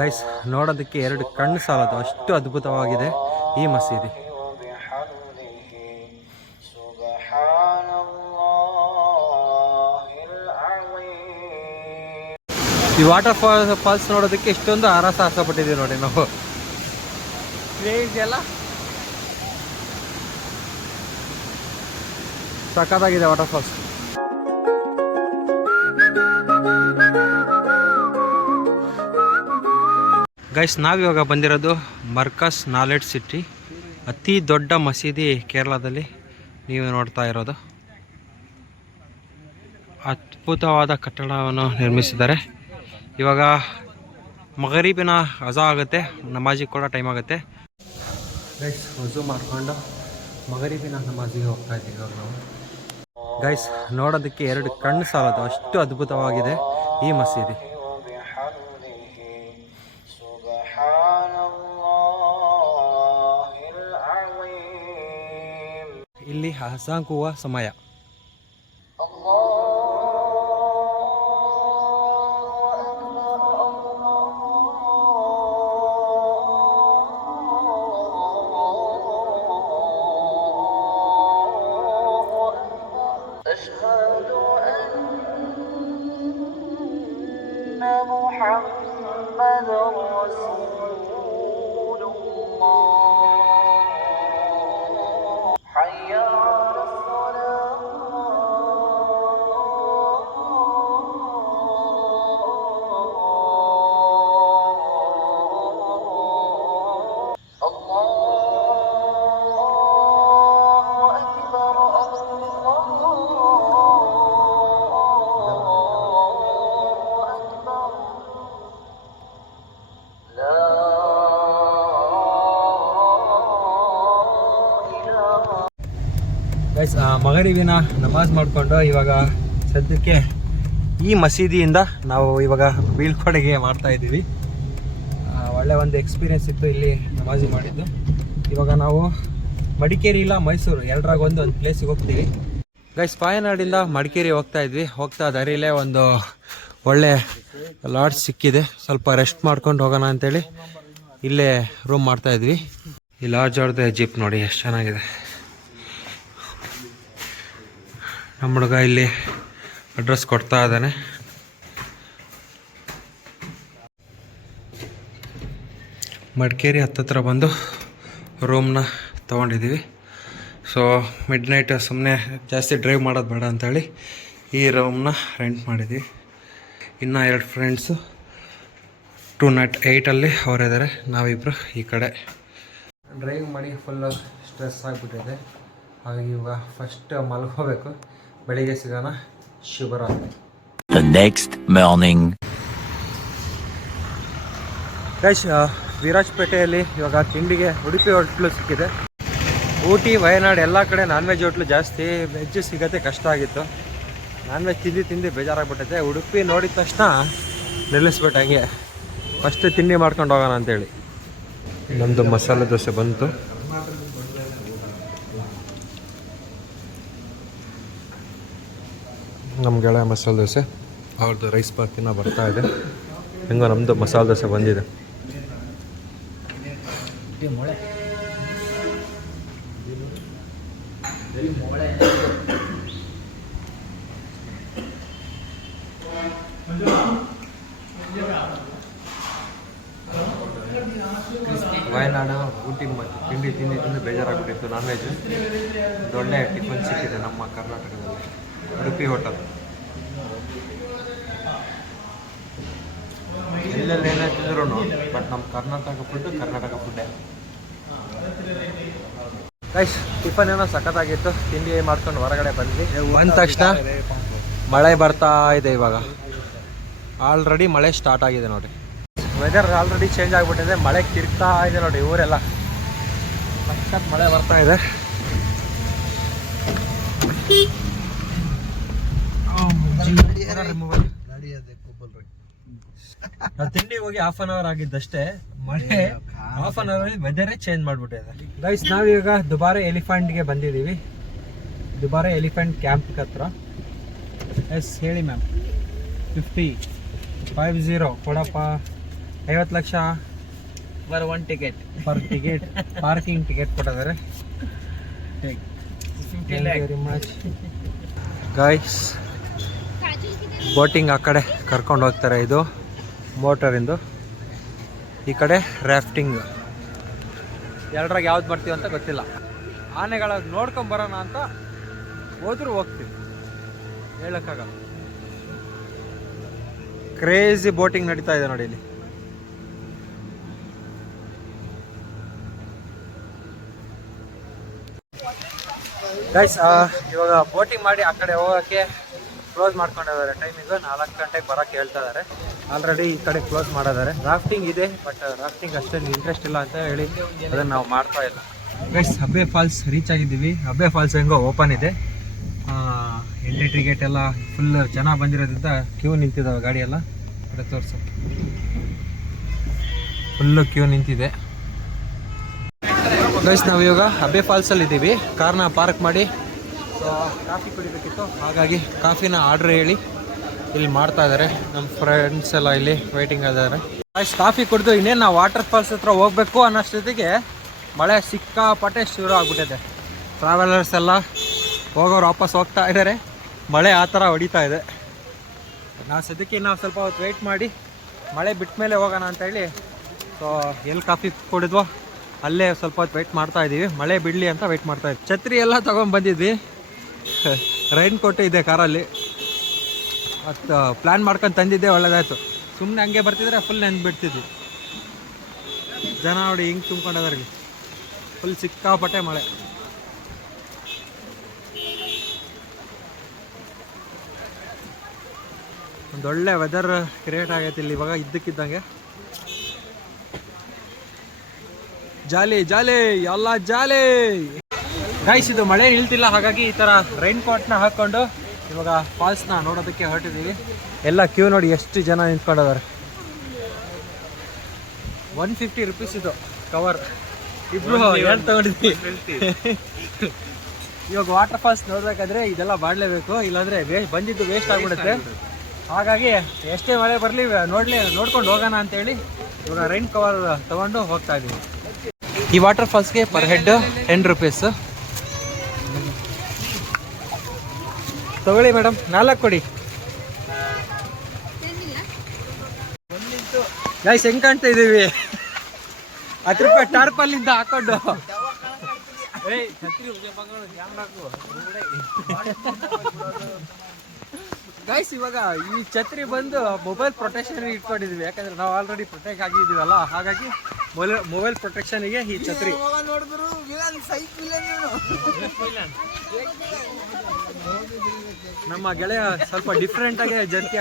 Guys ನೋಡೋದಕ್ಕೆ ಎರಡು ಕಣ್ಣು ಸಾಲದು, ಅಷ್ಟು ಅದ್ಭುತವಾಗಿದೆ ಈ ಮಸೀದಿ. ಈ ವಾಟರ್ ಫಾಲ್ಸ್ ನೋಡೋದಕ್ಕೆ ಇಷ್ಟೊಂದು ಸಾಹಸ ಪಟ್ಟಿದ್ದೀವಿ ನೋಡಿ ನಾವು. ಇದೆಲ್ಲ ಸಖತ್ತಾಗಿದೆ ವಾಟರ್ ಫಾಲ್ಸ್. ಗೈಸ್ ನಾವಿವಾಗ ಬಂದಿರೋದು ಮರ್ಕಸ್ ನಾಲೆಡ್ಜ್ ಸಿಟಿ, ಅತಿ ದೊಡ್ಡ ಮಸೀದಿ ಕೇರಳದಲ್ಲಿ ನೀವು ನೋಡ್ತಾ ಇರೋದು. ಅದ್ಭುತವಾದ ಕಟ್ಟಡವನ್ನು ನಿರ್ಮಿಸಿದ್ದಾರೆ. ಇವಾಗ ಮಗರೀಬಿನ ಅಜಾ ಆಗುತ್ತೆ, ನಮಾಜಿಗೆ ಕೂಡ ಟೈಮ್ ಆಗುತ್ತೆ. ಗೈಸ್ ವಜು ಮಾಡಿಕೊಂಡು ಮಗರೀಬಿನ ನಮಾಜಿಗೆ ಹೋಗ್ತಾ ಇದ್ದೀವಿ ಇವಾಗ ನಾವು. ಗೈಸ್ ನೋಡೋದಕ್ಕೆ ಎರಡು ಕಣ್ಣು ಸಾಲದು, ಅಷ್ಟು ಅದ್ಭುತವಾಗಿದೆ ಈ ಮಸೀದಿ. ಇಲ್ಲಿ ಹಸಾಂಕುವ ಸಮಯ. ಗೈಸ್ ಮಗರಿಬಿನ ನಮಾಜ್ ಮಾಡಿಕೊಂಡು ಇವಾಗ ಸದ್ಯಕ್ಕೆ ಈ ಮಸೀದಿಯಿಂದ ನಾವು ಇವಾಗ ಬೀಳ್ಕೊಡುಗೆ ಮಾಡ್ತಾ ಇದ್ದೀವಿ. ಒಳ್ಳೆ ಒಂದು ಎಕ್ಸ್ಪೀರಿಯೆನ್ಸ್ ಇತ್ತು ಇಲ್ಲಿ ನಮಾಜಿ ಮಾಡಿದ್ದು. ಇವಾಗ ನಾವು ಮಡಿಕೇರಿ ಇಲ್ಲ ಮೈಸೂರು ಎರಡರಾಗ ಒಂದು ಪ್ಲೇಸಿಗೆ ಹೋಗ್ತೀವಿ. ಗೈಸ್ ಪಾಯನಾಡಿಂದ ಮಡಿಕೇರಿ ಹೋಗ್ತಾ ಇದ್ವಿ. ಹೋಗ್ತಾ ದಾರಿಲೇ ಒಂದು ಒಳ್ಳೆ ಲಾಡ್ಜ್ ಸಿಕ್ಕಿದೆ, ಸ್ವಲ್ಪ ರೆಸ್ಟ್ ಮಾಡ್ಕೊಂಡು ಹೋಗೋಣ ಅಂತೇಳಿ ಇಲ್ಲೇ ರೂಮ್ ಮಾಡ್ತಾ ಇದ್ವಿ. ಈ ಲಾಡ್ಜ್ ಅವ್ರದ್ದು ಜೀಪ್ ನೋಡಿ ಎಷ್ಟು ಚೆನ್ನಾಗಿದೆ. ನಮ್ಮ ಹುಡುಗ ಇಲ್ಲಿ ಅಡ್ರೆಸ್ ಕೊಡ್ತಾ ಇದ್ದಾನೆ. ಮಡಿಕೇರಿ ಹತ್ತತ್ರ ಬಂದು ರೂಮ್ನ ತೊಗೊಂಡಿದ್ದೀವಿ. ಸೊ ಮಿಡ್ ನೈಟ್ ಸುಮ್ಮನೆ ಜಾಸ್ತಿ ಡ್ರೈವ್ ಮಾಡೋದು ಬೇಡ ಅಂಥೇಳಿ ಈ ರೂಮ್ನ ರೆಂಟ್ ಮಾಡಿದ್ವಿ. ಇನ್ನು 2 ಫ್ರೆಂಡ್ಸು 208 ಅವರಿದ್ದಾರೆ, ನಾವಿಬ್ಬರು ಈ ಕಡೆ. ಡ್ರೈವ್ ಮಾಡಿ ಫುಲ್ಲು ಸ್ಟ್ರೆಸ್ ಆಗಿಬಿಟ್ಟಿದೆ, ಹಾಗಾಗಿ ಇವಾಗ ಫಸ್ಟ್ ಮಲ್ಕೋಬೇಕು. ಬೆಳಿಗ್ಗೆ ಸಿಗೋಣ. ಶುಭರಾತ್ರಿ. The next morning. ಗೈಸ್ ವಿರಾಜಪೇಟೆಯಲ್ಲಿ ಇವಾಗ ತಿಂಡಿಗೆ ಉಡುಪಿ ಹೋಟ್ಲು ಸಿಕ್ಕಿದೆ. ಊಟಿ ವಯನಾಡು ಎಲ್ಲ ಕಡೆ ನಾನ್ ವೆಜ್ ಹೋಟ್ಲು ಜಾಸ್ತಿ, ವೆಜ್ ಸಿಗೋದೇ ಕಷ್ಟ ಆಗಿತ್ತು. ನಾನ್ ವೆಜ್ ತಿಂದು ಬೇಜಾರಾಗ್ಬಿಟ್ಟೈತೆ. ಉಡುಪಿ ನೋಡಿದ ತಕ್ಷಣ ನಿಲ್ಲಿಸ್ಬಿಟ್ಟು ಹಂಗೆ ಫಸ್ಟ್ ತಿಂಡಿ ಮಾಡ್ಕೊಂಡು ಹೋಗೋಣ ಅಂತೇಳಿ. ನಮ್ಮದು ಮಸಾಲೆ ದೋಸೆ ಬಂತು. ನಮ್ಮ ಗೆಳೆಯ ಮಸಾಲೆ ದೋಸೆ, ಅವ್ರದ್ದು ರೈಸ್ ಬಾತಿನ ಬರ್ತಾ ಇದೆ. ಹೆಂಗೋ ನಮ್ಮದು ಮಸಾಲೆ ದೋಸೆ ಬಂದಿದೆ. ವಯನಾಡು ಊಟಿ ಮತ್ತು ತಿಂದು ಬೇಜಾರಾಗ್ಬಿಟ್ಟಿತ್ತು. ನಾನ್ ವೆಜ್ ಒಳ್ಳೆ ಟಿಫನ್ ಸಿಕ್ಕಿದೆ ನಮ್ಮ ಕರ್ನಾಟಕದಲ್ಲಿ, ಉಡುಪಿ ಹೋಟೆಲ್. ಎಲ್ಲೆಲ್ಲಿ ಏನೇ ತಿಂದ್ರು ಬಟ್ ನಮ್ಮ ಕರ್ನಾಟಕ ಫುಡ್ಡೇ. ಗೈಸ್ ಟಿಫನ್ ಏನೋ ಸಖತ್ತಾಗಿತ್ತು. ತಿಂಡಿ ಮಾಡ್ಕೊಂಡು ಹೊರಗಡೆ ಬಂದ್ವಿ. ಬಂದ ತಕ್ಷಣ ಮಳೆ ಬರ್ತಾ ಇದೆ. ಇವಾಗ ಆಲ್ರೆಡಿ ಮಳೆ ಸ್ಟಾರ್ಟ್ ಆಗಿದೆ ನೋಡಿ. ವೆದರ್ ಆಲ್ರೆಡಿ ಚೇಂಜ್ ಆಗಿಬಿಟ್ಟಿದೆ, ಮಳೆ ಕಿರ್ತಾ ಇದೆ ನೋಡಿ. ಊರೆಲ್ಲ ಸಖತ್ ಮಳೆ ಬರ್ತಾ ಇದೆ. ತಿಂಡಿ ಹೋಗಿ 1/2 hour ಆಗಿದ್ದಷ್ಟೇ, ಮಳೆ 1/2 hour ವೆದರೇ ಚೇಂಜ್ ಮಾಡಿಬಿಟ್ಟಿದೆ. ಗೈಸ್ ನಾವೀಗ ದುಬಾರೆ ಎಲಿಫೆಂಟ್ಗೆ ಬಂದಿದ್ದೀವಿ. ದುಬಾರೆ ಎಲಿಫೆಂಟ್ ಕ್ಯಾಂಪ್ ಹತ್ರ. ಎಸ್ ಹೇಳಿ ಮ್ಯಾಮ್. 50 ಕೊಡಪ್ಪ. 50 lakh for 1 ticket. Per ticket, parking ticket ಕೊಟ್ಟಿದ್ದಾರೆ. 50 lakh. Very much guys. Boating ಆ ಕಡೆ ಕರ್ಕೊಂಡು ಹೋಗ್ತಾರೆ, ಇದು ಮೋಟರಿಂದು. ಈ ಕಡೆ ರಾಫ್ಟಿಂಗ್. ಎರಡರಾಗ ಯಾವ್ದು ಬರ್ತೀವಿ ಅಂತ ಗೊತ್ತಿಲ್ಲ. ಆನೆಗಳ ನೋಡ್ಕೊಂಬರೋಣ ಅಂತ ಹೋದ್ರೂ ಹೋಗ್ತೀವಿ, ಹೇಳಕ್ಕಾಗಲ್ಲ. ಕ್ರೇಜಿ ಬೋಟಿಂಗ್ ನಡೀತಾ ಇದೆ ನೋಡಿ ಇಲ್ಲಿ. ಗೈಸ್ ಇವಾಗ ಬೋಟಿಂಗ್ ಮಾಡಿ ಆ ಕಡೆ ಹೋಗೋಕ್ಕೆ ಕ್ಲೋಸ್ ಮಾಡ್ಕೊಂಡಿದ್ದಾರೆ. ಟೈಮಿಗೆ 4 ಗಂಟೆಗೆ ಬರೋಕ್ಕೆ ಹೇಳ್ತಾ ಇದ್ದಾರೆ. ಆಲ್ರೆಡಿ ಈ ಕಡೆ ಕ್ಲೋಸ್ ಮಾಡಿದ್ದಾರೆ. ರಾಫ್ಟಿಂಗ್ ಇದೆ, ಬಟ್ ರಾಫ್ಟಿಂಗ್ ಅಷ್ಟೊಂದು ಇಂಟ್ರೆಸ್ಟ್ ಇಲ್ಲ ಅಂತ ಹೇಳಿ ಅದನ್ನು ನಾವು ಮಾಡ್ತಾ ಇಲ್ಲ. ಗೈಸ್ ಅಬ್ಬೆ ಫಾಲ್ಸ್ ರೀಚ್ ಆಗಿದ್ದೀವಿ. ಅಬ್ಬೆ ಫಾಲ್ಸ್ ಹೆಂಗೋ ಓಪನ್ ಇದೆ. ಎಂಟ್ರಿ ಗೇಟ್ ಎಲ್ಲ ಫುಲ್ ಜನ ಬಂದಿರೋದ್ರಿಂದ ಕ್ಯೂ ನಿಂತಿದ್ದಾವೆ ಗಾಡಿ ಎಲ್ಲ. ಕಡೆ ತೋರಿಸು, ಫುಲ್ಲು ಕ್ಯೂ ನಿಂತಿದೆ. ಗೈಸ್ ನಾವು ಇವಾಗ ಅಬ್ಬೆ ಫಾಲ್ಸಲ್ಲಿ ಇದ್ದೀವಿ. ಕಾರ್ನ ಪಾರ್ಕ್ ಮಾಡಿ ಕಾಫಿ ಕುಡಿಬೇಕಿತ್ತು, ಹಾಗಾಗಿ ಕಾಫಿನ ಆರ್ಡ್ರ್ ಹೇಳಿ ಇಲ್ಲಿ ಮಾಡ್ತಾ ಇದ್ದಾರೆ. ನಮ್ಮ ಫ್ರೆಂಡ್ಸ್ ಎಲ್ಲ ಇಲ್ಲಿ ವೇಟಿಂಗ್ ಆಗಿದ್ದಾರೆ. ಗೈಸ್ ಕಾಫಿ ಕುಡಿದು ಇನ್ನೇನು ನಾವು ವಾಟರ್ ಫಾಲ್ಸ್ ಹತ್ರ ಹೋಗ್ಬೇಕು ಅನ್ನೋಷ್ಟೊತ್ತಿಗೆ ಮಳೆ ಸಿಕ್ಕಾಪಟ್ಟೆ ಶುರು ಆಗ್ಬಿಟ್ಟಿದೆ. ಟ್ರಾವೆಲರ್ಸ್ ಎಲ್ಲ ಹೋಗೋರು ವಾಪಸ್ ಹೋಗ್ತಾ ಇದ್ದಾರೆ. ಮಳೆ ಆ ಥರ ಹೊಡಿತಾ ಇದೆ. ನಾವು ಸದ್ಯಕ್ಕೆ ನಾವು ಸ್ವಲ್ಪ ಹೊತ್ತು ವೆಯ್ಟ್ ಮಾಡಿ ಮಳೆ ಬಿಟ್ಟ ಮೇಲೆ ಹೋಗೋಣ ಅಂತೇಳಿ ಸೊ ಎಲ್ಲಿ ಕಾಫಿ ಕುಡಿದ್ವೋ ಅಲ್ಲೇ ಸ್ವಲ್ಪ ಹೊತ್ತು ವೆಯ್ಟ್ ಮಾಡ್ತಾ ಇದ್ದೀವಿ. ಮಳೆ ಬಿಡಲಿ ಅಂತ ವೆಯ್ಟ್ ಮಾಡ್ತಾ ಇದ್ವಿ. ಛತ್ರಿ ಎಲ್ಲ ತೊಗೊಂಡ್ಬಂದಿದ್ವಿ. ರೈನ್ ಕೋಟು ಇದೆ ಕಾರಲ್ಲಿ. ಅದು ಪ್ಲ್ಯಾನ್ ಮಾಡ್ಕೊಂಡು ತಂದಿದ್ದೆ, ಒಳ್ಳೆದಾಯಿತು. ಸುಮ್ಮನೆ ಹಂಗೆ ಬರ್ತಿದ್ರೆ ಫುಲ್ ನೆಂದು ಬಿಡ್ತಿದ್ವಿ. ಜನ ನೋಡಿ ಹಿಂಗೆ ತುಂಬ್ಕೊಂಡದ್ರಲ್ಲಿ ಫುಲ್ ಸಿಕ್ಕಾಪಟ್ಟೆ ಮಳೆ. ಒಂದೊಳ್ಳೆ ವೆದರ್ ಕ್ರಿಯೇಟ್ ಆಗೈತೆ ಇಲ್ಲಿ ಇವಾಗ ಇದ್ದಕ್ಕಿದ್ದಂಗೆ. ಜಾಲಿ ಜಾಲಿ ಎಲ್ಲ ಜಾಲಿ. ಗೈಸ್ ಇದು ಮಳೆ ನಿಲ್ತಿಲ್ಲ, ಹಾಗಾಗಿ ಈ ಥರ ರೈನ್ ಕೋಟ್ನ ಹಾಕ್ಕೊಂಡು ಇವಾಗ ಫಾಲ್ಸ್ನ ನೋಡೋದಕ್ಕೆ ಹೊರಟಿದ್ದೀವಿ. ಎಲ್ಲ ಕ್ಯೂ ನೋಡಿ ಎಷ್ಟು ಜನ ನಿಂತ್ಕೊಂಡಿದ್ದಾರೆ. 150 rupees ಇದು ಕವರ್. ಇಬ್ರು ಏನು ತಗೊಂಡಿದ್ವಿ. ಇವಾಗ ವಾಟರ್ ಫಾಲ್ಸ್ ನೋಡ್ಬೇಕಾದ್ರೆ ಇದೆಲ್ಲ ಮಾಡಲೇಬೇಕು, ಇಲ್ಲಾಂದರೆ ಬಂದಿದ್ದು ವೇಸ್ಟ್ ಆಗಿಬಿಡುತ್ತೆ. ಹಾಗಾಗಿ ಎಷ್ಟೇ ಮಳೆ ಬರಲಿ ನೋಡ್ಕೊಂಡು ಹೋಗೋಣ ಅಂತೇಳಿ ಇವಾಗ ರೈನ್ ಕವರ್ ತೊಗೊಂಡು ಹೋಗ್ತಾ ಇದ್ದೀವಿ. ಈ ವಾಟರ್ ಫಾಲ್ಸ್ಗೆ ಪರ್ ಹೆಡ್ 10 rupees ತಗೊಳ್ಳಿ ಮೇಡಮ್. 4 ಕೊಡಿ. ಗೈಸ್ ಹೆಂಗೆ ಕಾಣ್ತಾ ಇದ್ದೀವಿ? 10 ರೂಪಾಯಿ ಟಾರ್ಪಲ್ಲಿಂದ ಹಾಕೊಂಡು. ಗೈಸ್ ಇವಾಗ ಈ ಛತ್ರಿ ಬಂದು ಮೊಬೈಲ್ ಪ್ರೊಟೆಕ್ಷನ್ ಇಟ್ಕೊಂಡಿದ್ವಿ, ಯಾಕಂದ್ರೆ ನಾವು ಆಲ್ರೆಡಿ ಪ್ರೊಟೆಕ್ಟ್ ಆಗಿದ್ದೀವಲ್ಲ, ಹಾಗಾಗಿ ಮೊಬೈಲ್ ಪ್ರೊಟೆಕ್ಷನ್ಗೆ ಈ ಛತ್ರಿ. ನಮ್ಮ ಗೆಳೆಯ ಸ್ವಲ್ಪ ಡಿಫ್ರೆಂಟ್ ಆಗಿ ಜರ್ಕಿ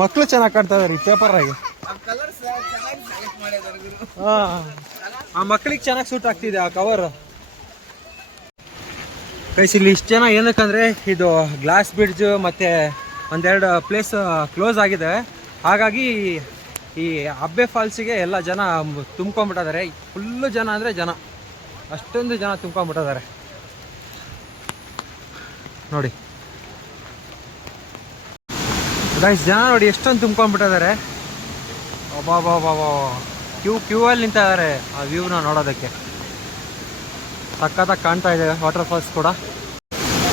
ಮಕ್ಕಳು ಚೆನ್ನಾಗಿ ಕಾಣ್ತಾ ಇದಾರೆ ಪೇಪರ್ ಆಗಿ. ಆ ಮಕ್ಕಳಿಗೆ ಚೆನ್ನಾಗಿ ಸೂಟ್ ಆಗ್ತಿದೆ ಆ ಕವರ್. ಗೈಸ್ ಇಲ್ಲಿ ಇಷ್ಟು ಜನ ಏನಕ್ಕಂದ್ರೆ ಇದು ಗ್ಲಾಸ್ ಬ್ರಿಡ್ಜ್ ಮತ್ತೆ ಒಂದೆರಡು ಪ್ಲೇಸ್ ಕ್ಲೋಸ್ ಆಗಿದೆ, ಹಾಗಾಗಿ ಈ ಅಬ್ಬೆ ಫಾಲ್ಸಿಗೆ ಎಲ್ಲ ಜನ ತುಂಬ್ಕೊಂಡ್ಬಿಟ್ಟಿದ್ದಾರೆ. ಫುಲ್ಲು ಜನ ಅಂದರೆ ಜನ, ಅಷ್ಟೊಂದು ಜನ ತುಂಬ್ಕೊಂಡ್ಬಿಟ್ಟಿದ್ದಾರೆ ನೋಡಿ. ಗೈಸ್ ಜನ ನೋಡಿ ಎಷ್ಟೊಂದು ತುಂಬ್ಕೊಂಡ್ಬಿಟ್ಟಿದ್ದಾರೆ. ಕ್ಯೂ ಅಲ್ಲಿ ನಿಂತ ಇದ್ದಾರೆ ಆ ವ್ಯೂನ ನೋಡೋದಕ್ಕೆ. ಸಕ್ಕತ್ತಾಗಿ ಕಾಣ್ತಾ ಇದೆ ವಾಟರ್ ಫಾಲ್ಸ್ ಕೂಡ.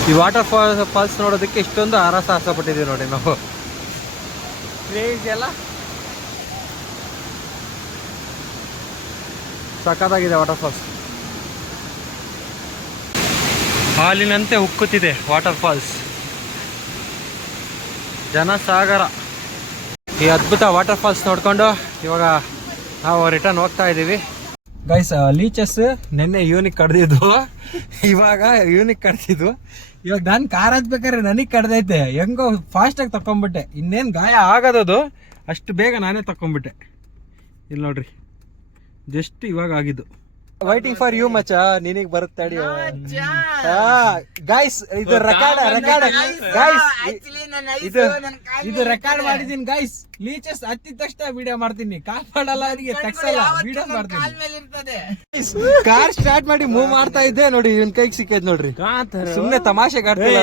ಈ ವಾಟರ್ ಫಾಲ್ಸ್ ನೋಡೋದಕ್ಕೆ ಇಷ್ಟೊಂದು ಆಸೆಪಟ್ಟಿದ್ದೀವಿ ನೋಡಿ ನಾವು. ಕ್ರೇಜ್ ಎಲ್ಲ ಸಕ್ಕತ್ತಾಗಿದೆ ವಾಟರ್ ಫಾಲ್ಸ್. ಹಾಲಿನಂತೆ ಉಕ್ಕುತ್ತಿದೆ ವಾಟರ್ ಫಾಲ್ಸ್, ಜನಸಾಗರ. ಈ ಅದ್ಭುತ ವಾಟರ್ ಫಾಲ್ಸ್ ನೋಡ್ಕೊಂಡು ಇವಾಗ ನಾವು ರಿಟರ್ನ್ ಹೋಗ್ತಾ ಇದ್ದೀವಿ. ಗೈಸ್ ಲೀಚಸ್ ನೆನ್ನೆ ಯೂನಿಕ್ ಕಡ್ದಿದ್ದು, ಇವಾಗ ಯೂನಿಕ್ ಕಡ್ದಿದ್ದು. ಇವಾಗ ನಾನು ಕಾರ್ ಹತ್ಬೇಕಾದ್ರೆ ನನಗೆ ಕಡ್ದೈತೆ, ಹೆಂಗೋ ಫಾಸ್ಟಾಗಿ ತಕೊಂಡ್ಬಿಟ್ಟೆ. ಇನ್ನೇನು ಗಾಯ ಆಗೋದದು, ಅಷ್ಟು ಬೇಗ ನಾನೇ ತಕೊಂಡ್ಬಿಟ್ಟೆ. ಇಲ್ಲಿ ನೋಡ್ರಿ, ಜಸ್ಟ್ ಇವಾಗ ಆಗಿದ್ದು. ವೈಟಿಂಗ್ ಫಾರ್ ಯು ಮಚ, ನಿನಗ್ ಬರುತ್ತೆ ಗೈಸ್. ಇದು ರೆಕಾರ್ಡ್ ಗೈಸ್, ಇದು ರೆಕಾರ್ಡ್ ಮಾಡಿದೀನಿ ಗೈಸ್. ಲೀಚಸ್ ಹತ್ತಿದ ತಕ್ಷಣ ವಿಡಿಯೋ ಮಾಡ್ತೀನಿ, ಕಾಪಾಡಲ್ಲ ಅವರಿಗೆ, ತಗ್ಸಲ್ಲ, ವಿಡಿಯೋ ಮಾಡ್ತೀನಿ. ಕಾರ್ ಸ್ಟಾರ್ಟ್ ಮಾಡಿ ಮೂವ್ ಮಾಡ್ತಾ ಇದ್ದೆ ನೋಡಿ, ಇವನ್ ಕೈಗೆ ಸಿಕ್ಕೈತ್ ನೋಡ್ರಿ. ಸುಮ್ನೆ ತಮಾಷೆ ಕಾಡ್ತಿಲ್ಲ.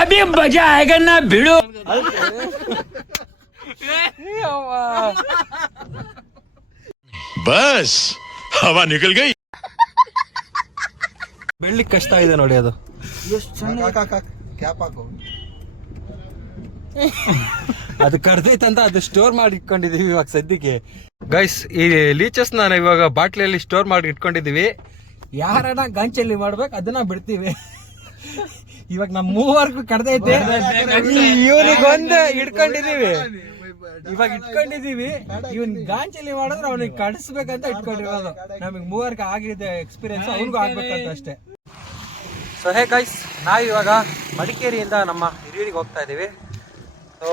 अभी मजा आएगा ना भिड़ो. बस हवा निकल गई. ಬೆಳ್ಳಿಕ್ ಕಷ್ಟ ಇದೆ ನೋಡಿ ಅದು. ಅದು ಕಡ್ದೈತಂತ ಅದು ಸ್ಟೋರ್ ಮಾಡಿ ಇಟ್ಕೊಂಡಿದೀವಿ ಇವಾಗ ಸದ್ಯಕ್ಕೆ. ಗೈಸ್, ಈ ಲೀಚಸ್ ನಾನು ಇವಾಗ ಬಾಟ್ಲಿಯಲ್ಲಿ ಸ್ಟೋರ್ ಮಾಡಿ ಇಟ್ಕೊಂಡಿದೀವಿ. ಯಾರನ್ನ ಗಂಚಲ್ಲಿ ಮಾಡ್ಬೇಕು ಅದನ್ನ ಬಿಡ್ತೀವಿ. ಇವಾಗ ನಮ್ ಮೂವರ್ಗೂ ಕಡ್ದೈತೆ, ಇವನಿಗೊಂದು ಇಟ್ಕೊಂಡಿದೀವಿ. ಇವನ್ ಗಾಂಚಲಿ ಮಾಡಿದ್ರೆ ಅವನಿಗೆ ಕಡಿಸ್ಬೇಕಂತ ಇಟ್ಕೊಂಡಿರೋದು. ನಮಗ್ ಮೂವರ್ಗೆ ಆಗಿದೆ ಎಕ್ಸ್ಪೀರಿಯನ್ಸ್, ಅವನಿಗೂ ಆಗ್ಬೇಕಂತ ಅಷ್ಟೇ. ಸೊ ಹೇ ಗೈಸ್, ನಾವು ಇವಾಗ ಮಡಿಕೇರಿಯಿಂದ ನಮ್ಮ ಹಿರಿಯೂರಿಗೆ ಹೋಗ್ತಾ ಇದೀವಿ. ಸೊ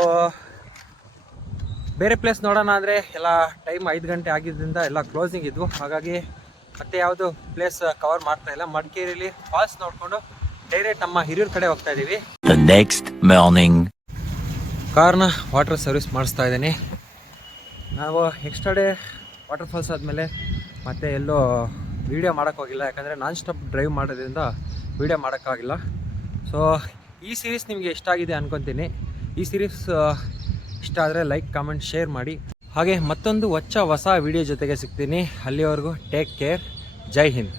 ಬೇರೆ ಪ್ಲೇಸ್ ನೋಡೋಣ ಅಂದರೆ ಎಲ್ಲ ಟೈಮ್ 5 ಗಂಟೆ ಆಗಿದ್ದರಿಂದ ಎಲ್ಲ ಕ್ಲೋಸಿಂಗ್ ಇದ್ವು. ಹಾಗಾಗಿ ಮತ್ತೆ ಯಾವುದು ಪ್ಲೇಸ್ ಕವರ್ ಮಾಡ್ತಾ ಇಲ್ಲ. ಮಡಿಕೇರಿಲಿ ಫಾಲ್ಸ್ ನೋಡಿಕೊಂಡು ಡೈರೆಕ್ಟ್ ನಮ್ಮ ಹಿರಿಯೂರ್ ಕಡೆ ಹೋಗ್ತಾ ಇದೀವಿ. The next morning. ಕಾರ್ನ ವಾಟರ್ ಸರ್ವಿಸ್ ಮಾಡಿಸ್ತಾ ಇದ್ದೀನಿ. ನಾವು ನೆಕ್ಸ್ಟ್ ಡೇ ವಾಟರ್ ಫಾಲ್ಸ್ ಆದಮೇಲೆ ಮತ್ತೆ ಎಲ್ಲೋ ವೀಡಿಯೋ ಮಾಡೋಕ್ಕೋಗಿಲ್ಲ, ಯಾಕಂದರೆ ನಾನ್ ಸ್ಟಾಪ್ ಡ್ರೈವ್ ಮಾಡೋದ್ರಿಂದ ವೀಡಿಯೋ ಮಾಡೋಕ್ಕಾಗಿಲ್ಲ. ಸೊ ಈ ಸೀರೀಸ್ ನಿಮಗೆ ಇಷ್ಟ ಆಗಿದೆ ಅನ್ಕೊತೀನಿ. ಈ ಸೀರೀಸ್ ಇಷ್ಟ ಆದರೆ ಲೈಕ್, ಕಾಮೆಂಟ್, ಶೇರ್ ಮಾಡಿ. ಹಾಗೆ ಮತ್ತೊಂದು ಹೊಸ ವೀಡಿಯೋ ಜೊತೆಗೆ ಸಿಗ್ತೀನಿ. ಅಲ್ಲಿವರೆಗೂ ಟೇಕ್ ಕೇರ್. ಜೈ ಹಿಂದ್.